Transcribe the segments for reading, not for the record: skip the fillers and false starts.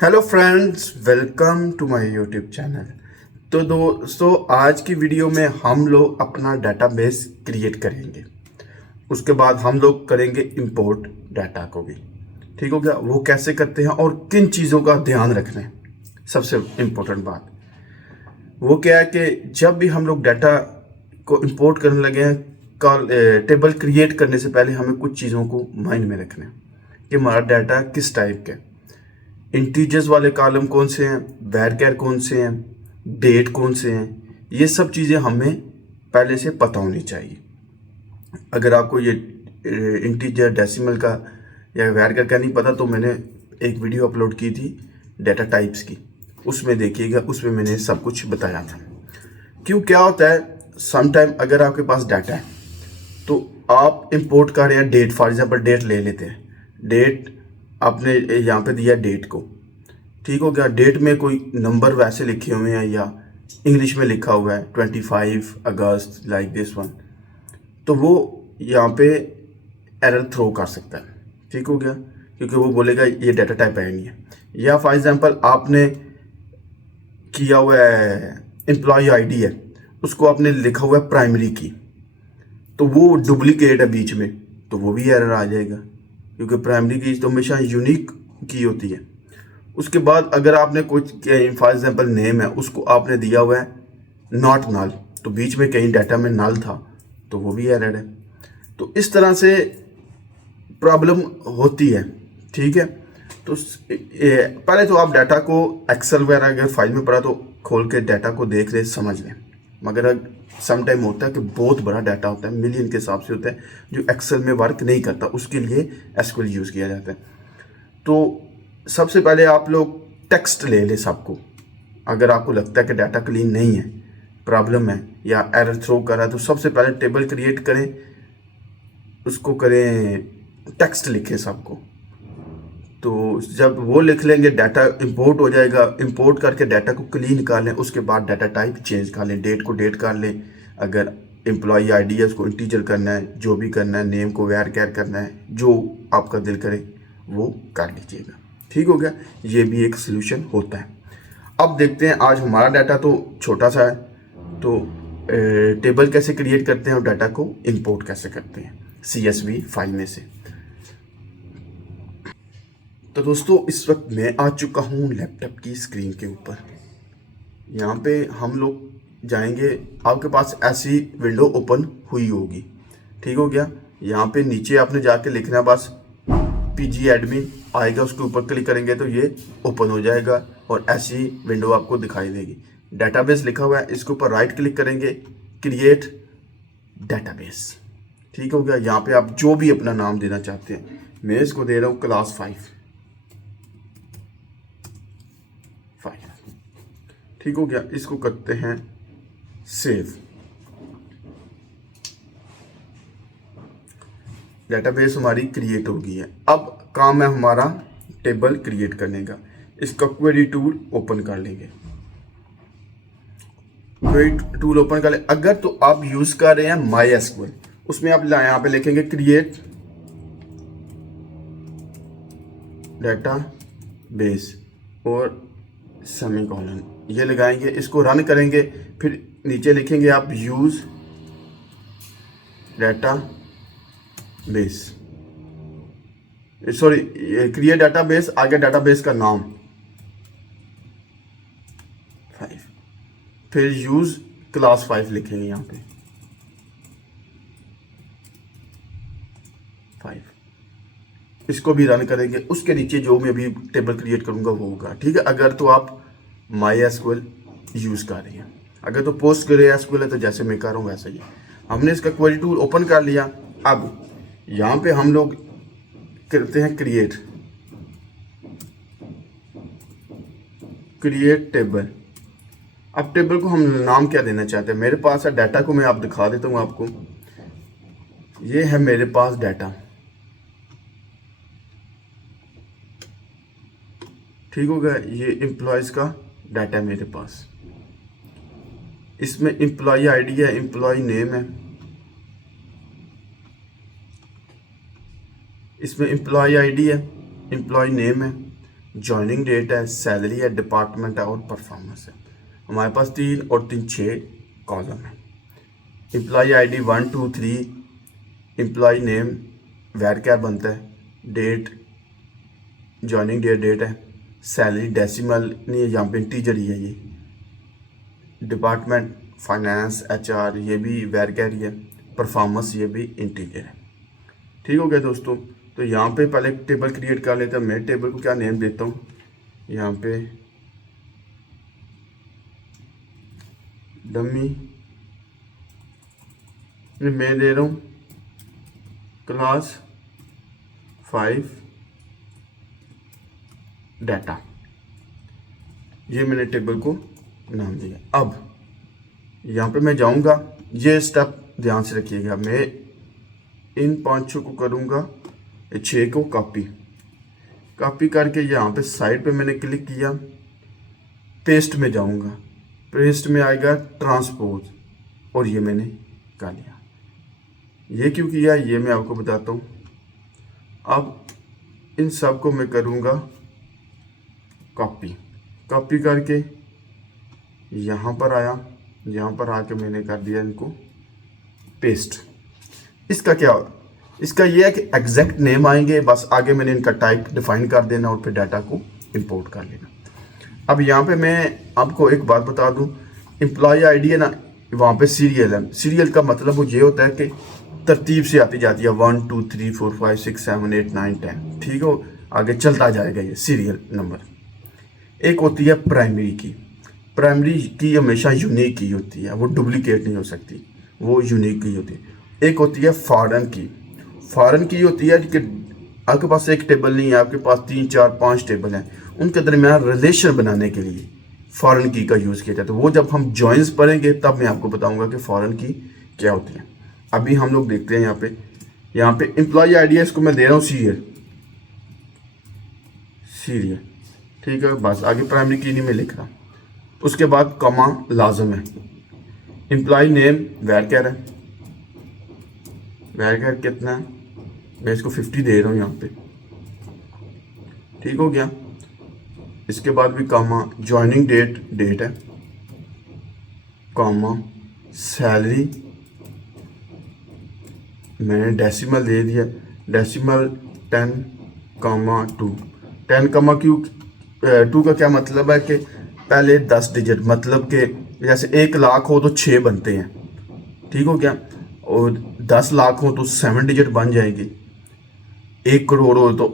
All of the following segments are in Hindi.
Hello friends, welcome to my YouTube channel. तो दोस्तों, आज की वीडियो में हम लोग अपना डाटाबेस क्रिएट करेंगे। उसके बाद हम लोग करेंगे इंपोर्ट डाटा को भी। ठीक हो गया? वो कैसे करते हैं और किन चीज़ों का ध्यान रखना है, सबसे इम्पोर्टेंट बात वो क्या है कि जब भी हम लोग डाटा को इंपोर्ट करने लगे हैं, कॉल टेबल क्रिएट करने से पहले हमें कुछ चीज़ों को माइंड में रखना है कि हमारा डाटा किस टाइप का है। इंटीजर्स वाले कॉलम कौन से हैं, वैरचर कौन से हैं, डेट कौन से हैं, ये सब चीज़ें हमें पहले से पता होनी चाहिए। अगर आपको ये इंटीजर डेसिमल का या वैरचर का नहीं पता तो मैंने एक वीडियो अपलोड की थी डाटा टाइप्स की, उसमें देखिएगा, उसमें मैंने सब कुछ बताया था। क्यों, क्या होता है, समटाइम अगर आपके पास डाटा है तो आप इंपोर्ट कर रहे हैं डेट, फॉर एग्जांपल डेट ले लेते हैं। डेट आपने यहाँ पे दिया डेट को, ठीक हो गया। डेट में कोई नंबर वैसे लिखे हुए हैं या इंग्लिश में लिखा हुआ है 25 अगस्त लाइक दिस वन, तो वो यहाँ पे एरर थ्रो कर सकता है। ठीक हो गया, क्योंकि वो बोलेगा ये डाटा टाइप है नहीं है। या फॉर एग्जांपल आपने किया हुआ है एम्प्लॉय आईडी है, उसको आपने लिखा हुआ है प्राइमरी की, तो वो डुप्लीकेट है बीच में, तो वो भी एरर आ जाएगा, क्योंकि प्राइमरी की तो हमेशा यूनिक की होती है। उसके बाद अगर आपने कुछ फॉर एग्जांपल नेम है, उसको आपने दिया हुआ है नॉट नल, तो बीच में कहीं डाटा में नल था, तो वो भी एरर है। तो इस तरह से प्रॉब्लम होती है। ठीक है, तो पहले तो आप डाटा को एक्सेल वगैरह अगर फाइल में पड़ा तो खोल के डाटा को देख लें, समझ लें। मगर सम टाइम होता है कि बहुत बड़ा डाटा होता है, मिलियन के हिसाब से होता है, जो एक्सेल में वर्क नहीं करता, उसके लिए एसक्यूएल यूज़ किया जाता है। तो सबसे पहले आप लोग टेक्स्ट ले लें सबको। अगर आपको लगता है कि डाटा क्लीन नहीं है, प्रॉब्लम है या एरर थ्रो कर रहा है, तो सबसे पहले टेबल क्रिएट करें, उसको करें टेक्स्ट लिखें सबको। तो जब वो लिख लेंगे, डाटा इंपोर्ट हो जाएगा। इंपोर्ट करके डाटा को क्लीन कर लें, उसके बाद डाटा टाइप चेंज कर लें, डेट को डेट कर लें, अगर एम्प्लॉई आईडी है उसको इंटीजर करना है, जो भी करना है, नेम को वैरचर करना है, जो आपका दिल करे वो कर लीजिएगा। ठीक हो गया, ये भी एक सोल्यूशन होता है। अब देखते हैं, आज हमारा डाटा तो छोटा सा है, तो टेबल कैसे क्रिएट करते हैं और डाटा को इंपोर्ट कैसे करते हैं CSV फाइल में से। तो दोस्तों, इस वक्त मैं आ चुका हूँ लैपटॉप की स्क्रीन के ऊपर। यहाँ पे हम लोग जाएंगे, आपके पास ऐसी विंडो ओपन हुई होगी। ठीक हो गया, यहाँ पे नीचे आपने जाके लिखना है बस PG एडमिन आएगा, उसके ऊपर क्लिक करेंगे तो ये ओपन हो जाएगा और ऐसी विंडो आपको दिखाई देगी। डाटाबेस लिखा हुआ है, इसके ऊपर राइट क्लिक करेंगे, क्रिएट डाटाबेस। ठीक हो गया, यहाँ पे आप जो भी अपना नाम देना चाहते हैं, मैं इसको दे रहा हूँ क्लास 5। ठीक हो गया, इसको करते हैं सेव। डाटाबेस हमारी क्रिएट हो गई है। अब काम है हमारा टेबल क्रिएट करने का। इसका क्वेरी टूल ओपन कर लेंगे। क्वेरी टूल ओपन कर ले। अगर तो आप यूज कर रहे हैं MySQL, उसमें आप यहाँ पे लिखेंगे क्रिएट डाटा बेस और सेमीकोलन, ये लगाएंगे, इसको रन करेंगे, फिर नीचे लिखेंगे आप use data base, sorry create database, आगे डाटाबेस का नाम 5, फिर यूज क्लास 5 लिखेंगे यहाँ पे 5, इसको भी रन करेंगे। उसके नीचे जो मैं अभी टेबल क्रिएट करूंगा वो होगा। ठीक है, अगर तो आप MySQL यूज कर रहे हैं, अगर तो PostgreSQL है तो जैसे मैं कर रहा हूँ वैसा ही। हमने इसका क्वेरी टूल ओपन कर लिया। अब यहाँ पे हम लोग करते हैं क्रिएट टेबल। अब टेबल को हम नाम क्या देना चाहते हैं, मेरे पास है डाटा को मैं आप दिखा देता हूँ आपको। ये है मेरे पास डाटा। ठीक हो गया, ये एम्प्लॉयज़ का डाटा है मेरे पास। इसमें एम्प्लॉय आईडी है, एम्प्लॉय नेम है, इसमें एम्प्लॉय आईडी है, एम्प्लॉय नेम है, जॉइनिंग डेट है, सैलरी है, डिपार्टमेंट है और परफॉर्मेंस है। हमारे पास 3 और 3 6 कॉलम है। एम्प्लॉई आईडी 1 2 3, एम्प्लॉई नेम वैर बनता है, डेट जॉइनिंग डेट है, सैलरी डेसिमल नहीं है, यहाँ पे इंटीजर ही है ये, डिपार्टमेंट फाइनेंस HR ये भी वैर ही है, परफॉर्मेंस ये भी इंटीजर है। ठीक हो गया दोस्तों। तो यहाँ पे पहले टेबल क्रिएट कर लेते हैं। मैं टेबल को क्या नेम देता हूँ, यहाँ पे डमी मैं दे रहा हूँ क्लास 5 डाटा, ये मैंने टेबल को नाम दिया। अब यहाँ पे मैं जाऊँगा, ये स्टेप ध्यान से रखिएगा, मैं इन 5 को करूँगा 6 को कॉपी करके यहाँ पे साइड पे मैंने क्लिक किया, पेस्ट में जाऊँगा, पेस्ट में आएगा ट्रांसपोज और ये मैंने कर लिया। ये क्यों किया ये मैं आपको बताता हूँ। अब इन सब को मैं करूँगा कॉपी करके यहाँ पर आया, यहाँ पर आके मैंने कर दिया इनको पेस्ट। इसका क्या, इसका ये है कि एग्जैक्ट नेम आएंगे, बस आगे मैंने इनका टाइप डिफाइन कर देना और फिर डाटा को इंपोर्ट कर लेना। अब यहाँ पे मैं आपको एक बात बता दूँ, एम्प्लॉय आईडी है ना, वहाँ पे सीरियल है। सीरियल का मतलब वो ये होता है कि तरतीब से आती जाती है, 1 2 3 4 5 6 7 8 9 10, ठीक हो, आगे चलता जाएगा ये सीरियल नंबर। एक होती है प्राइमरी की हमेशा यूनिक की होती है, वो डुप्लीकेट नहीं हो सकती, वो यूनिक की होती है। एक होती है फॉरेन की होती है कि आपके पास एक टेबल नहीं है, आपके पास 3 4 5 टेबल हैं, उनके दरमियान रिलेशन बनाने के लिए फॉरेन की का यूज़ किया जाता है। तो वो जब हम जॉइंस पढ़ेंगे तब मैं आपको बताऊंगा कि फॉरेन की क्या होती है। अभी हम लोग देखते हैं यहाँ पे एम्प्लॉय आईडी है, इसको मैं दे रहा हूँ सीरियल, ठीक है, बस आगे प्राइमरी की नहीं मैं लिख रहा। उसके बाद कॉमा लाजम है। एम्प्लॉय नेम वैर है, वैर कितना है, मैं इसको 50 दे रहा हूँ यहाँ पे, ठीक हो गया। इसके बाद भी कॉमा जॉइनिंग डेट है, कॉमा सैलरी मैंने डेसिमल दे दिया, डेसिमल 10,2। 10,2 का क्या मतलब है कि पहले 10 डिजिट, मतलब कि जैसे 1 लाख हो तो 6 बनते हैं, ठीक हो गया, और 10 लाख हो तो 7 डिजिट बन जाएगी, 1 करोड़ हो तो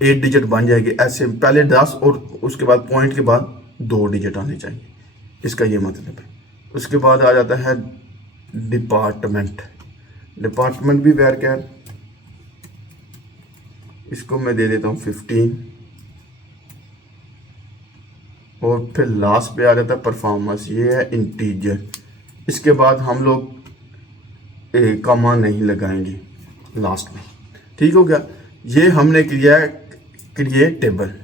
8 डिजिट बन जाएगी। ऐसे पहले 10 और उसके बाद पॉइंट के बाद 2 डिजिट आने चाहिए, इसका ये मतलब है। उसके बाद आ जाता है डिपार्टमेंट भी वैर कैर, इसको मैं दे देता हूँ 15, और फिर लास्ट पे आ जाता है परफॉर्मेंस, ये है इंटीजर। इसके बाद हम लोग कॉमा नहीं लगाएंगे लास्ट में, ठीक हो गया। ये हमने किया है क्रिएट टेबल।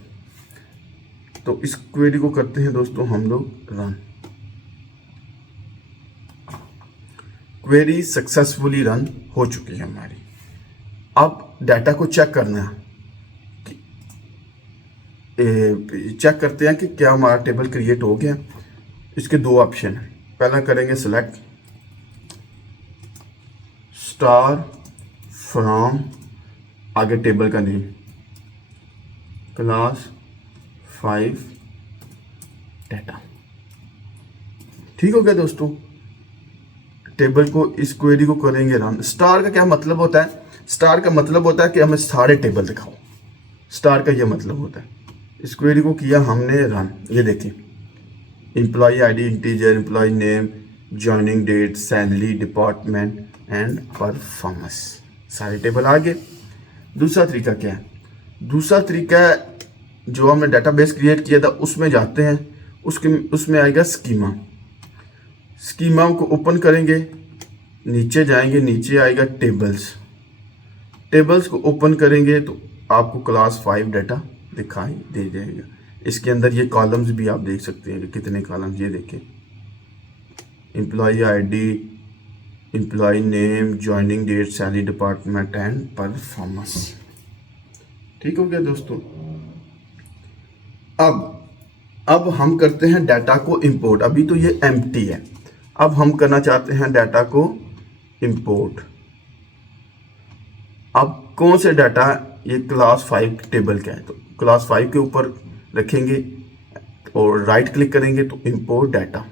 तो इस क्वेरी को करते हैं दोस्तों हम लोग रन। क्वेरी सक्सेसफुली रन हो चुकी है हमारी। अब डाटा को चेक करना है, चेक करते हैं कि क्या हमारा टेबल क्रिएट हो गया। इसके 2 ऑप्शन हैं, पहला करेंगे सिलेक्ट स्टार फ्रॉम, आगे टेबल का नेम क्लास 5 डाटा, ठीक हो गया दोस्तों। टेबल को इस क्वेरी को करेंगे रन। स्टार का क्या मतलब होता है, स्टार का मतलब होता है कि हमें सारे टेबल दिखाओ, स्टार का यह मतलब होता है। इस क्वेरी को किया हमने रन, ये देखिए employee ID integer, employee name, joining date, salary, department and performance, सारे टेबल आ गए। दूसरा तरीका क्या है, दूसरा तरीका जो हमने डाटाबेस क्रिएट किया था उसमें जाते हैं, उसमें आएगा स्कीमा को ओपन करेंगे, नीचे जाएंगे, नीचे आएगा टेबल्स को ओपन करेंगे तो आपको क्लास 5 डाटा दिखाई दे जाएगा। इसके अंदर ये कॉलम्स भी आप देख सकते हैं कि कितने कॉलम्स, ये देखें employee ID, employee name, joining date, salary, department and performance, ठीक हो गया दोस्तों। अब हम करते हैं डाटा को इंपोर्ट। अभी तो ये एम्प्टी है, अब हम करना चाहते हैं डाटा को इंपोर्ट। अब कौन से डाटा, ये क्लास 5 टेबल का है तो क्लास 5 के ऊपर रखेंगे और राइट क्लिक करेंगे तो इंपोर्ट डाटा,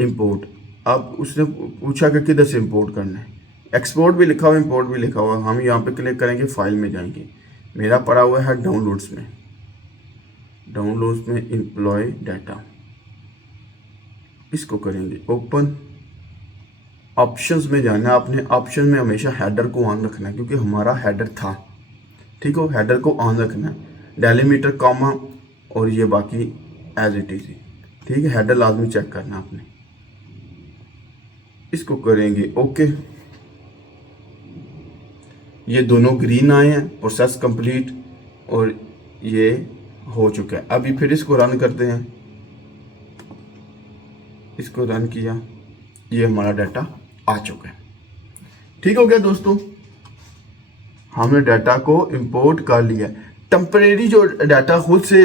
इंपोर्ट। अब उसने पूछा कि किधर से इंपोर्ट करना है, एक्सपोर्ट भी लिखा हुआ है, इंपोर्ट भी लिखा हुआ है। हम यहाँ पे क्लिक करेंगे, फाइल में जाएंगे, मेरा पड़ा हुआ है डाउनलोड्स में, डाउनलोड्स में एम्प्लॉय डाटा, इसको करेंगे ओपन। ऑप्शंस में जाना, आपने ऑप्शन में हमेशा हेडर को ऑन रखना है क्योंकि हमारा हेडर था, ठीक हो, हेडर को ऑन रखना है, डेलीमीटर कॉमा और ये बाकी एज इट इज, ठीक है। हेडर लाजमी चेक करना आपने, इसको करेंगे ओके। ये दोनों ग्रीन आए हैं, प्रोसेस कंप्लीट, और ये हो चुका है। अभी फिर इसको रन करते हैं, इसको रन किया, ये हमारा डाटा आ चुका है। ठीक हो गया दोस्तों, हमने डाटा को इंपोर्ट कर लिया। टेम्परेरी जो डाटा खुद से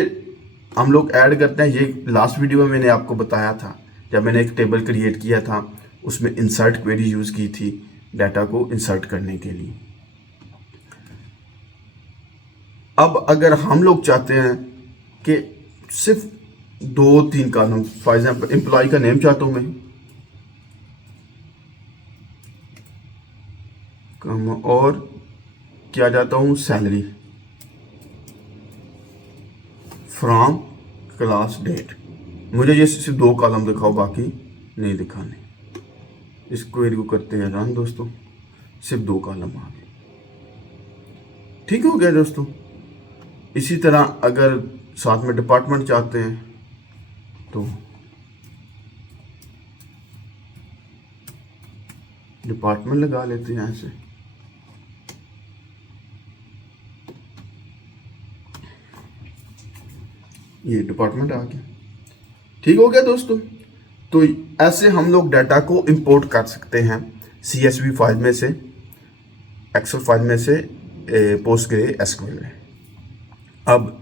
हम लोग ऐड करते हैं, ये लास्ट वीडियो में मैंने आपको बताया था, जब मैंने एक टेबल क्रिएट किया था, उसमें इंसर्ट क्वेरी यूज़ की थी डाटा को इंसर्ट करने के लिए। अब अगर हम लोग चाहते हैं कि सिर्फ 2-3 कॉलम, फॉर एग्जांपल एम्प्लॉय का नेम चाहता हूँ मैं, और क्या चाहता हूँ, सैलरी फ्रॉम क्लास डेट, मुझे ये सिर्फ 2 कॉलम दिखाओ, बाकी नहीं दिखाने। इस क्वेरी को करते हैं रन दोस्तों, सिर्फ 2 कॉलम आ गए। ठीक हो गया दोस्तों। इसी तरह अगर साथ में डिपार्टमेंट चाहते हैं तो डिपार्टमेंट लगा लेते हैं ऐसे, ये डिपार्टमेंट आ गया। ठीक हो गया दोस्तों। तो ऐसे हम लोग डाटा को इंपोर्ट कर सकते हैं CSV फाइल में से, एक्सेल फाइल में से, PostgreSQL में। अब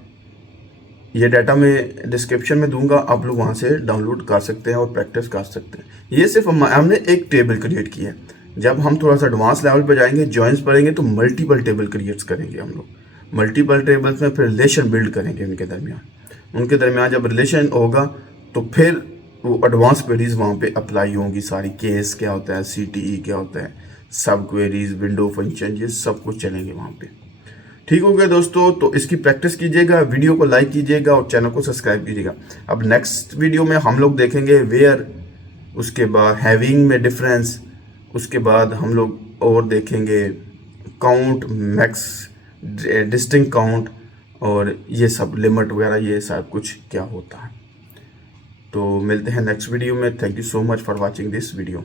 ये डाटा मैं डिस्क्रिप्शन में दूंगा, आप लोग वहाँ से डाउनलोड कर सकते हैं और प्रैक्टिस कर सकते हैं। ये सिर्फ हमने एक टेबल क्रिएट किया है। जब हम थोड़ा सा एडवांस लेवल पर जाएंगे, जॉइंस पढ़ेंगे, तो मल्टीपल टेबल क्रिएट करेंगे हम लोग। मल्टीपल टेबल्स में फिर रिलेशन बिल्ड करेंगे उनके दरमियान जब रिलेशन होगा तो फिर वो एडवांस क्वेरीज वहाँ पे अप्लाई होंगी सारी। केस क्या होता है, CTE क्या होता है, सब क्वेरीज, विंडो फंक्शन, ये सब कुछ चलेंगे वहाँ पे। ठीक हो गया दोस्तों, तो इसकी प्रैक्टिस कीजिएगा, वीडियो को लाइक कीजिएगा और चैनल को सब्सक्राइब कीजिएगा। अब नेक्स्ट वीडियो में हम लोग देखेंगे वेयर, उसके बाद हैविंग में डिफरेंस, उसके बाद हम लोग और देखेंगे काउंट, मैक्स, डिस्टिंक्ट काउंट, और ये सब लिमिट वगैरह, ये सब कुछ क्या होता है। तो मिलते हैं नेक्स्ट वीडियो में। Thank you so much for watching this video.